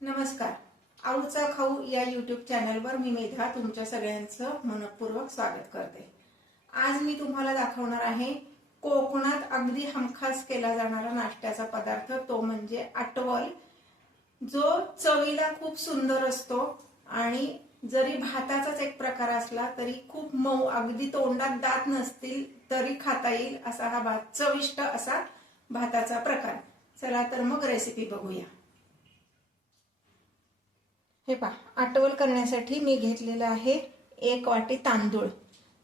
नमस्कार. आळूचा खाऊ या युट्यूब चॅनलवर मी मेधा तुमच्या सगळ्यांचं मनपूर्वक स्वागत करते. आज मी तुम्हाला दाखवणार आहे कोकणात अगदी हमखास केला जाणारा नाश्त्याचा पदार्थ तो म्हणजे आटवल जो चवीला खूप सुंदर असतो आणि जरी भाताचाच एक प्रकार असला तरी खूप मऊ अगदी तोंडात दात नसतील तरी खाता येईल असा हा भात चविष्ट असा भाताचा प्रकार. चला तर मग रेसिपी बघूया. हे पहा आटवल करण्यासाठी मी घेतलेलं आहे एक वाटी तांदूळ.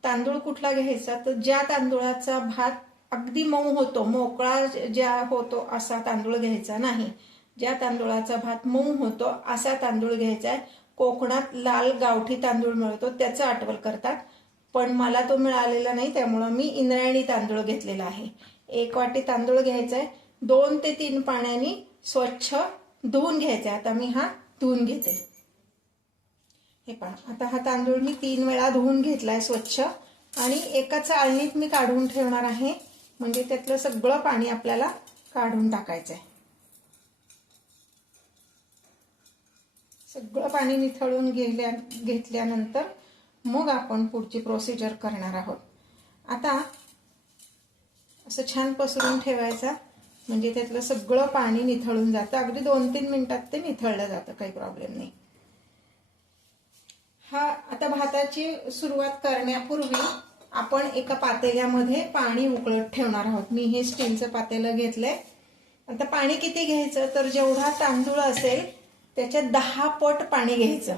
तांदूळ कुठला घ्यायचा? तर ज्या तांदूळाचा भात अगदी मऊ होतो मोकळा ज्या होतो असा तांदूळ घ्यायचा नाही. ज्या तांदूळाचा भात मऊ होतो असा तांदूळ घ्यायचा आहे. कोकणात लाल गावठी तांदूळ मिळतो त्याचं आटवल करतात. पण मला तो मिळालेला नाही त्यामुळं मी इंद्रायणी तांदूळ घेतलेला आहे. एक वाटी तांदूळ घ्यायचा आहे. दोन ते तीन पाण्याने स्वच्छ धुवून घ्यायचा आहे. आता मी हा धुवून घेते. हे पहा आता हा तांदूळ मी तीन वेळा धुवून घेतलाय स्वच्छ. आणि एका चाळणीत मी काढून ठेवणार आहे. म्हणजे त्यातलं सगळं पाणी आपल्याला काढून टाकायचं आहे सगळं पाणी निथळून गेल्या घेतल्यानंतर मग आपण पुढची प्रोसिजर करणार आहोत. आता असं छान पसरून ठेवायचा. म्हणजे त्यातलं सगळं पाणी निथळून जातं. अगदी दोन तीन मिनिटात ते निथळलं जातं. काही प्रॉब्लेम नाही हा आता भाताची सुरुवात करण्यापूर्वी आपण एका पातेल्यामध्ये पाणी उकळत ठेवणार आहोत. मी हे स्टीलचं पातेलं घेतलंय. आता पाणी किती घ्यायचं? तर जेवढा तांदूळ असेल त्याच्या दहा पट पाणी घ्यायचं.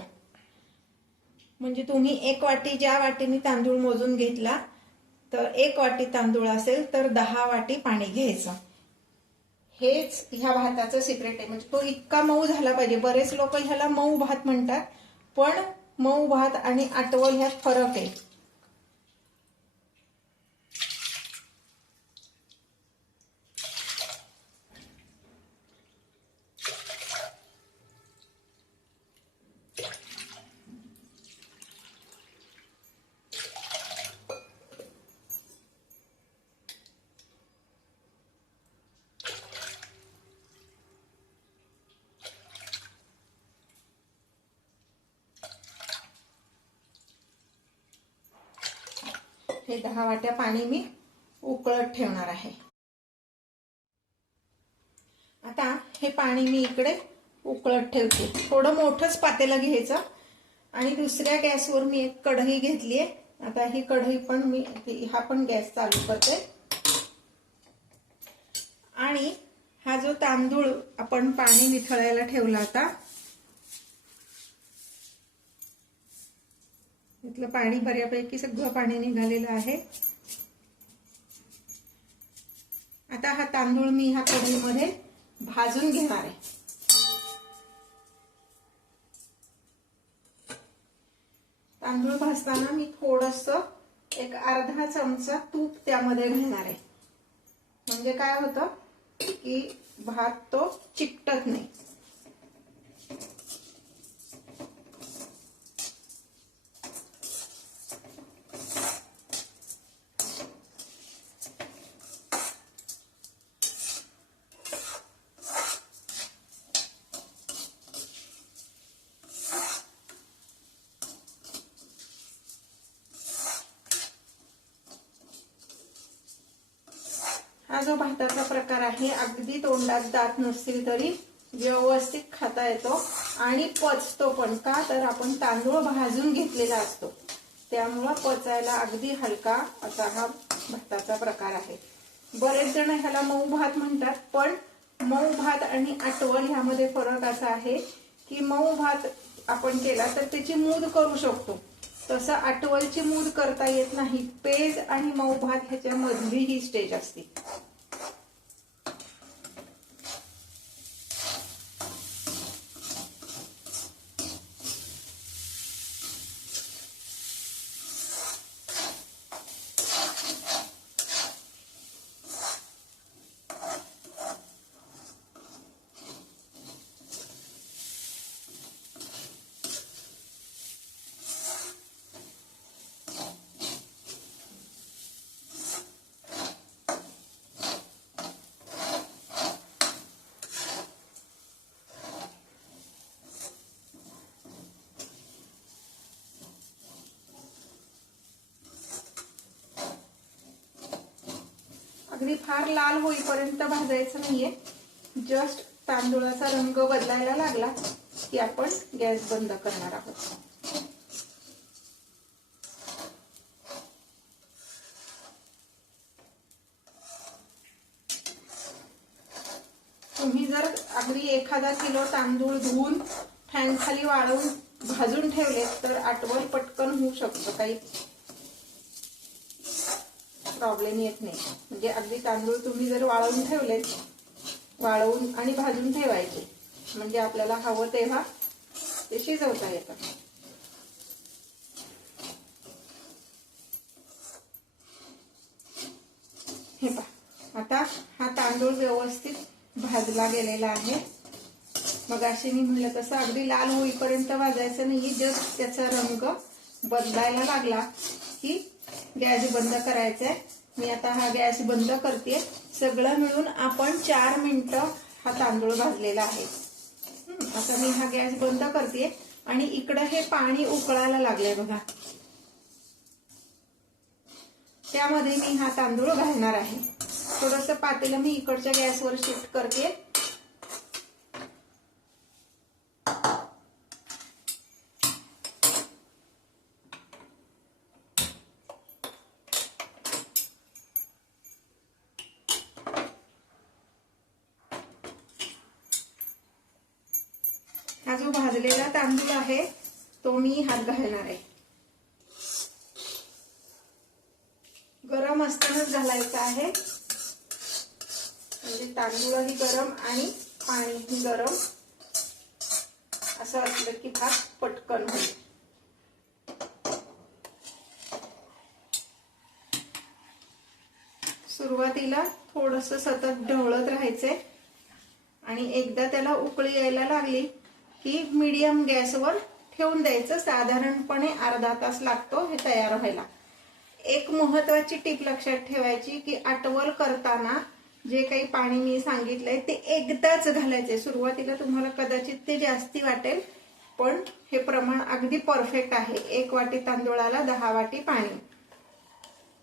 म्हणजे तुम्ही एक वाटी ज्या वाटीने तांदूळ मोजून घेतला तर एक वाटी तांदूळ असेल तर दहा वाटी पाणी घ्यायचं. हेच ह्या भाताचं सिक्रेट आहे. म्हणजे तो इतका मऊ झाला पाहिजे. बरेच लोक ह्याला मऊ भात म्हणतात पण मऊ भात आणि आटवल ह्यात फरक आहे. हे दहा वाट्या पाणी मी उकळत ठेवणार आहे. आता हे पाणी मी इकडे उकळत ठेवते. थोडं मोठंच पातेलं घ्यायचं. आणि दुसऱ्या गॅसवर मी एक कढई घेतली आहे. आता ही कढई पण मी हा पण गॅस चालू करते. आणि हा जो तांदूळ आपण पाणी निथळायला ठेवला होता इथलं पाणी बऱ्यापैकी सगळं पाणी निघालेलं आहे. आता हा तांदूळ मी ह्या कढईमध्ये भाजून घेणार आहे. तांदूळ भाजताना मी थोडस एक अर्धा चमचा तूप त्यामध्ये घालणार आहे. म्हणजे काय होतं की भात तो चिकटत नाही. जो भाताचा प्रकार आहे अगदी तोंडात दात नसतील तरी व्यवस्थित खाता येतो. आणि पचतो पण का तर आपण तांदूळ भाजून घेतलेला असतो. त्यामुळं पचायला अगदी हलका असा हा भाताचा प्रकार आहे. बरेच जण ह्याला मऊ भात म्हणतात पण मऊ भात आणि आटवल ह्यामध्ये फरक असा आहे की मऊ भात आपण केला तर त्याची मूद करू शकतो. तसं आटवलची मूद करता येत नाही. पेज आणि मऊ भात ह्याच्यामधली ही स्टेज असते. अगदी फार लाल होईपर्यंत भाजायचं नाहीये. जस्ट तांदूळाचा रंग बदलायला लागला की आपण गॅस बंद करणार आहोत. तुम्ही जर अगदी एखादा किलो तांदूळ धुवून फॅन खाली वाळवून भाजून ठेवले तर आठवण पटकन होऊ शकतं काही. प्रॉब्लेम येत नाही. म्हणजे अगदी तांदूळ तुम्ही जर वाळवून ठेवलेत वाळवून आणि भाजून ठेवायचे म्हणजे आपल्याला हवं तेव्हा ते शिजवता येतं. हे पहा आता हा तांदूळ व्यवस्थित भाजला गेलेला आहे. मग अशी मी म्हणलं तसं अगदी लाल होईपर्यंत भाजायचं नाही जस्ट त्याचा रंग बदलायला लागला की गॅस बंद करायचा आहे मी आता हा गॅस बंद करते. सगळं मिळून आपण चार मिनटं हा तांदूळ भाजलेला आहे. आता मी हा गॅस बंद करते. आणि इकडं हे पाणी उकळायला लागले बघा. त्यामध्ये मी हा तांदूळ घालणार आहे. थोडस पातेलं मी इकडच्या गॅसवर शिफ्ट करते. हा जो भाजलेला तांदूळ आहे तो मी हात घालणार आहे. गरम असतानाच घालायचा आहे. म्हणजे तांदूळही गरम आणि पाणीही गरम. असं असलं की भात पटकन होईल. सुरुवातीला थोडस सतत ढवळत राहायचंय आणि एकदा त्याला उकळी यायला लागली की मीडियम गॅसवर ठेवून द्यायचं. साधारणपणे अर्धा तास लागतो हे तयार व्हायला. एक महत्वाची टीप लक्षात ठेवायची की आटवल करताना जे काही पाणी मी सांगितलंय ते एकदाच घालायचे सुरुवातीला तुम्हाला कदाचित ते जास्ती वाटेल पण हे प्रमाण अगदी परफेक्ट आहे. एक वाटी तांदूळाला दहा वाटी पाणी.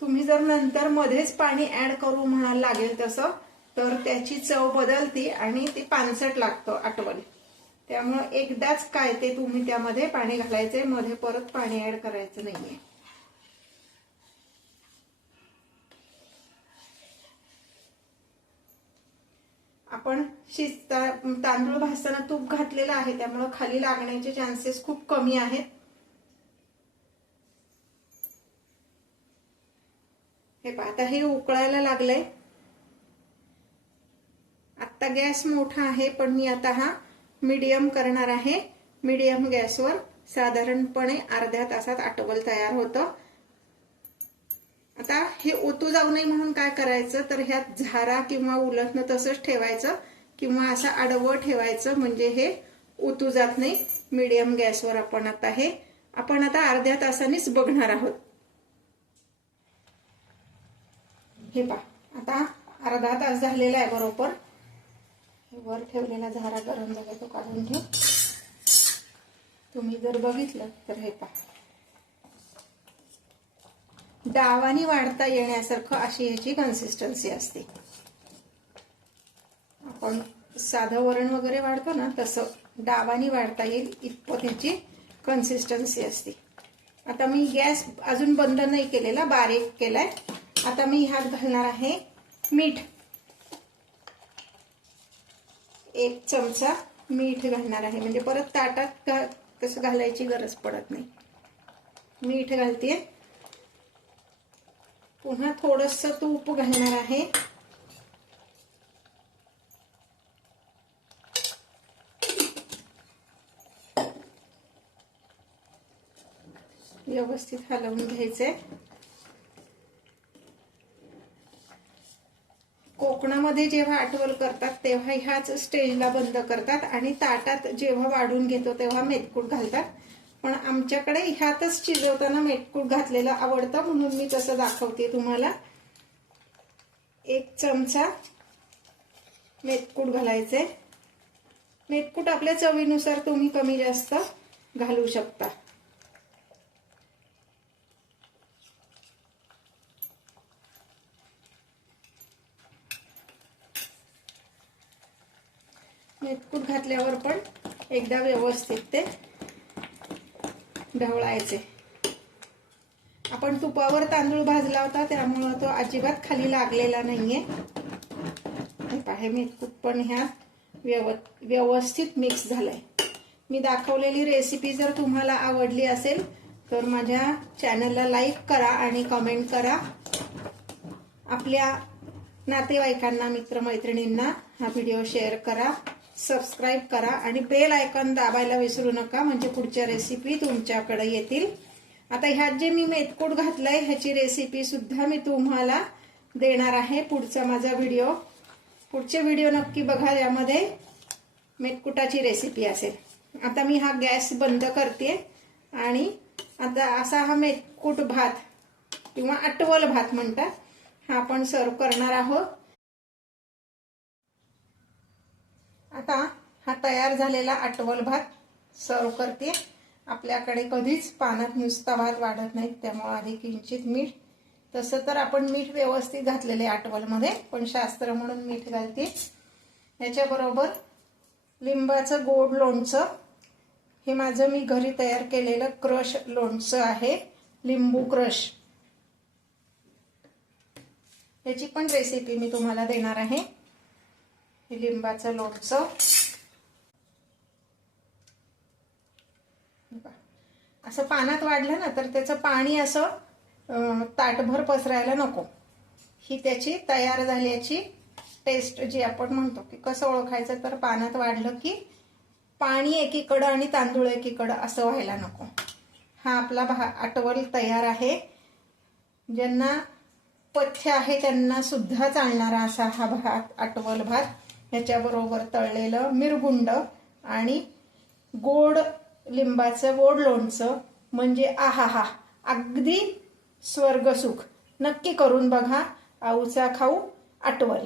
तुम्ही जर नंतर मध्येच पाणी ऍड करू म्हणायला लागेल तसं तर त्याची चव बदलती आणि ती पानसट लागतं आटवल त्यामुळं एकदाच काय ते तुम्ही त्यामध्ये पाणी घालायचे मध्ये परत पाणी ऍड करायचं नाहीये. आपण शिजता तांदूळ भाजताना तूप घातलेलं आहे त्यामुळं खाली लागण्याचे चान्सेस खूप कमी आहेत. हे पहा आता हे उकळायला लागलंय. आता गॅस मोठा आहे पण मी आता हा मीडियम करणार आहे. मीडियम गॅसवर साधारणपणे अर्ध्या तासात आटवल तयार होतं. आता हे ओतू जाऊ नये म्हणून काय करायचं? तर ह्यात झारा किंवा उलटणं तसंच ठेवायचं किंवा असं आडवं ठेवायचं म्हणजे हे ओतू जात नाही. मीडियम गॅसवर आपण आता हे आपण आता अर्ध्या तासानेच बघणार आहोत. हे पा आता अर्धा तास झालेला आहे बरोबर. वर ठेवलेला झारा गरम झाला तो काढून ठेव तुम्ही जर बघितलं तर हे पहा. डावानी वाढता येण्यासारखं अशी ह्याची कन्सिस्टन्सी असते. आपण साधं वरण वगैरे वाढतो ना तसं डावानी वाढता येईल इतपत ह्याची कन्सिस्टन्सी असते. आता मी गॅस अजून बंद नाही केलेला बारीक केलाय. आता मी ह्यात घालणार आहे मीठ. एक चमचा मीठ घालणार आहे. म्हणजे परत ताटात घा घालायची गरज पडत नाही. मीठ घालते पुन्हा थोडस तूप घालणार आहे. व्यवस्थित हलवून घ्यायचंय. कोकणामध्ये जेव्हा आठवल करतात तेव्हा ह्याच स्टेजला बंद करतात आणि ताटात जेव्हा वाढून घेतो तेव्हा मेतकूट घालतात. पण आमच्याकडे ह्यातच शिजवताना मेटकूट घातलेलं आवडतं म्हणून मी तसं दाखवते तुम्हाला. एक चमचा मेतकूट घालायचे. मेतकूट आपल्या चवीनुसार तुम्ही कमी जास्त घालू शकता. मेथकूट घातल्यावर पण एकदा व्यवस्थित ते ढवळायचे. आपण तुपावर तांदूळ भाजला होता त्यामुळं तो अजिबात खाली लागलेला नाहीये. हे पहा, मेथकूट पण ह्या व्यव व्यवस्थित मिक्स झालंय. मी दाखवलेली रेसिपी जर तुम्हाला आवडली असेल तर माझ्या चॅनलला लाईक करा आणि कमेंट करा. आपल्या नातेवाईकांना मित्रमैत्रिणींना हा व्हिडिओ शेअर करा. सबस्क्राईब करा आणि बेल आयकॉन दाबायला विसरू नका म्हणजे पुढच्या रेसिपी तुमच्याकडे येतील. आता ह्यात जे मी मेथकूट घातलंय ह्याची रेसिपी सुद्धा मी तुम्हाला देणार आहे पुढचा माझा व्हिडिओ पुढचे व्हिडिओ नक्की बघा यामध्ये मेथकुटाची रेसिपी असेल. आता मी हा गॅस बंद करते आणि आता असा हा मेथकूट भात किंवा अटवल भात म्हणतात हा आपण सर्व करणार आहोत. आता हा तयार झालेला आटवल भात सर्व करते. आपल्याकडे कधीच पानात नुसता भात वाढत नाही त्यामुळे आधी किंचित मीठ. तसं तर आपण मीठ व्यवस्थित घातलेले आटवलमध्ये पण शास्त्र म्हणून मीठ घालते. याच्याबरोबर लिंबाचं गोड लोणचं. हे माझं मी घरी तयार केलेलं क्रश लोणचं आहे लिंबू क्रश. याची पण रेसिपी मी तुम्हाला देणार आहे. हे लिंबाचं लोणचं. असं पानात वाढलं ना तर त्याचं पाणी असं ताटभर पसरायला नको. ही त्याची तयार झाल्याची टेस्ट जी आपण म्हणतो की कसं ओळखायचं तर पानात वाढलं की पाणी एकीकडं आणि तांदूळ एकीकडं असं व्हायला नको. हा आपला भा आटवल तयार आहे. ज्यांना पथ्य आहे त्यांना सुद्धा चालणारा असा हा भात आटवल भात. ह्याच्याबरोबर तळलेलं मिरगुंड आणि गोड लिंबाचं गोड लोणचं म्हणजे आहा हा अगदी स्वर्गसुख. नक्की करून बघा आऊचा खाऊ आटवल